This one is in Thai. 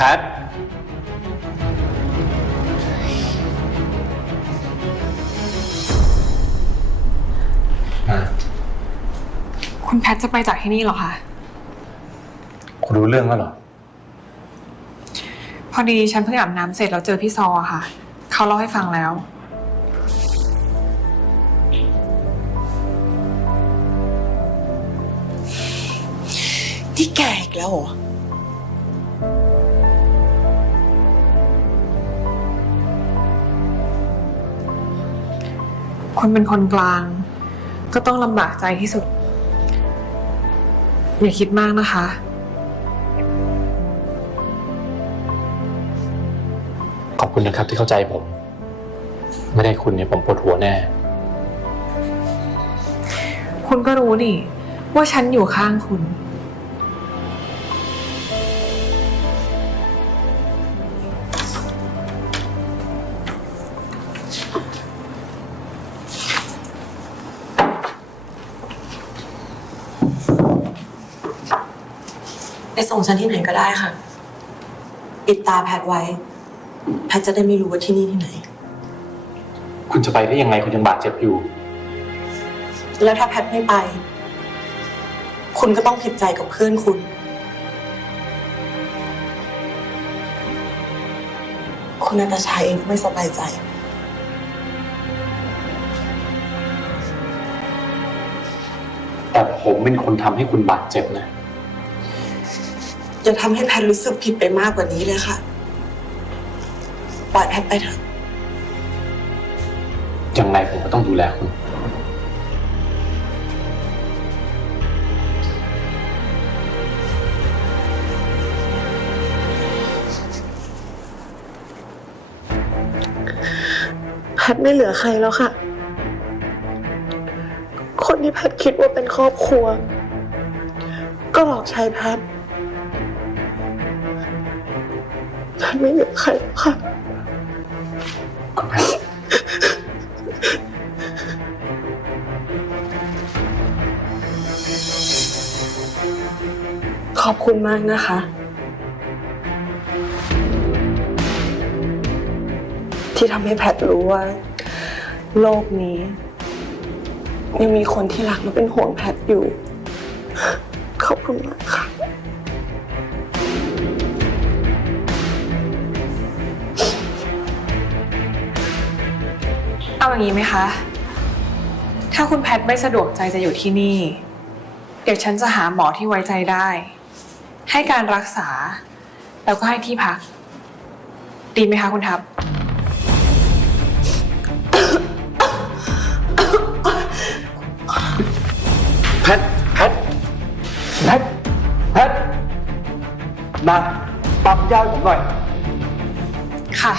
แพท คุณแพทจะไปจากที่นี่เหรอคะ คุณรู้เรื่องแล้วเหรอ พอดีฉันเพิ่งอาบน้ำเสร็จแล้วเจอพี่ซออะค่ะ เขาเล่าให้ฟังแล้ว ที่แกอีกแล้วเหรอ คุณเป็นคนกลาง ก็ต้องลำบากใจที่สุด อย่าคิดมากนะคะ ขอบคุณนะครับที่เข้าใจผม ไม่ได้คุณเนี่ยผมปวดหัวแน่ คุณก็รู้นี่ ว่าฉันอยู่ข้างคุณ ไปส่งฉันที่ไหนก็ได้ค่ะ ปิดตาแพทไว้ แพทจะได้ไม่รู้ว่าที่นี่ที่ไหน คุณจะไปได้ยังไงคุณยังบาดเจ็บอยู่ แล้วถ้าแพทไม่ไป คุณก็ต้องผิดใจกับเพื่อนคุณ คุณนาตาชาเองก็ไม่สบายใจ แต่ผมเป็นคนทำให้คุณบาดเจ็บนะ อย่าทำให้แพทรู้สึกผิดไปมากกว่านี้เลยค่ะ ปล่อยแพทไปเถอะ ยังไงผมก็ต้องดูแลคุณ แพทไม่เหลือใครแล้วค่ะ คนที่แพทคิดว่าเป็นครอบครัว ก็หลอกใช้แพท แพทไม่เหลือใครแล้วค่ะคุณแพทขอบคุณมากนะคะ ที่ทำให้แพทรู้ว่า โลกนี้ ยังมีคนที่รักและเป็นห่วงแพทอยู่ ขอบคุณมากค่ะ เอาอย่างนี้ไหมคะ ถ้าคุณแพทไม่สะดวกใจจะอยู่ที่นี่ เดี๋ยวฉันจะหาหมอที่ไว้ใจได้ ให้การรักษา แล้วก็ให้ที่พัก ดีไหมคะคุณทัพแพท แพท แพท แพท มาปั๊มยาให้ผมหน่อย ค่ะ